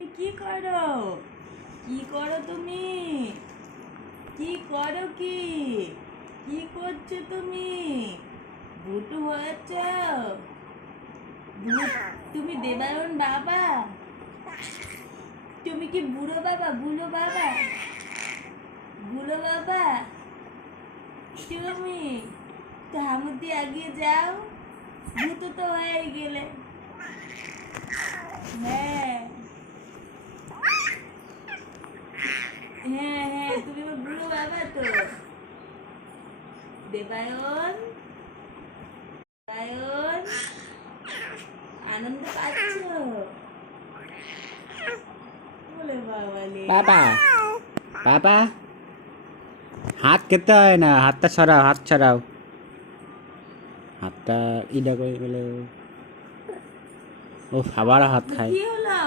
কি করো? কি করো তুমি? কি করো কি? কি করছো তুমি? ভুটু হয়েছ? তুমি দেবায়ন বাবা? তুমি কি বুড়ো বাবা? বুড়ো বাবা? বুড়ো বাবা তুমি তো হামুদি এগিয়ে যাও। ভূত তো হয়ে গেলে। হ্যাঁ হ্যাঁ হ্যাঁ, তুমি আমার বুড়ো বাবা তো। দেবায়ন, দেবায়ন আনন্দ পাচ্ছ? বলে বাবালে। বাবা বাবা হাত খেতে হয় না, হাতটা ছড়াও, হাত ছড়াও, হাতটা ইডা করে গেলে ও আবার হাত খায়। কি হলো?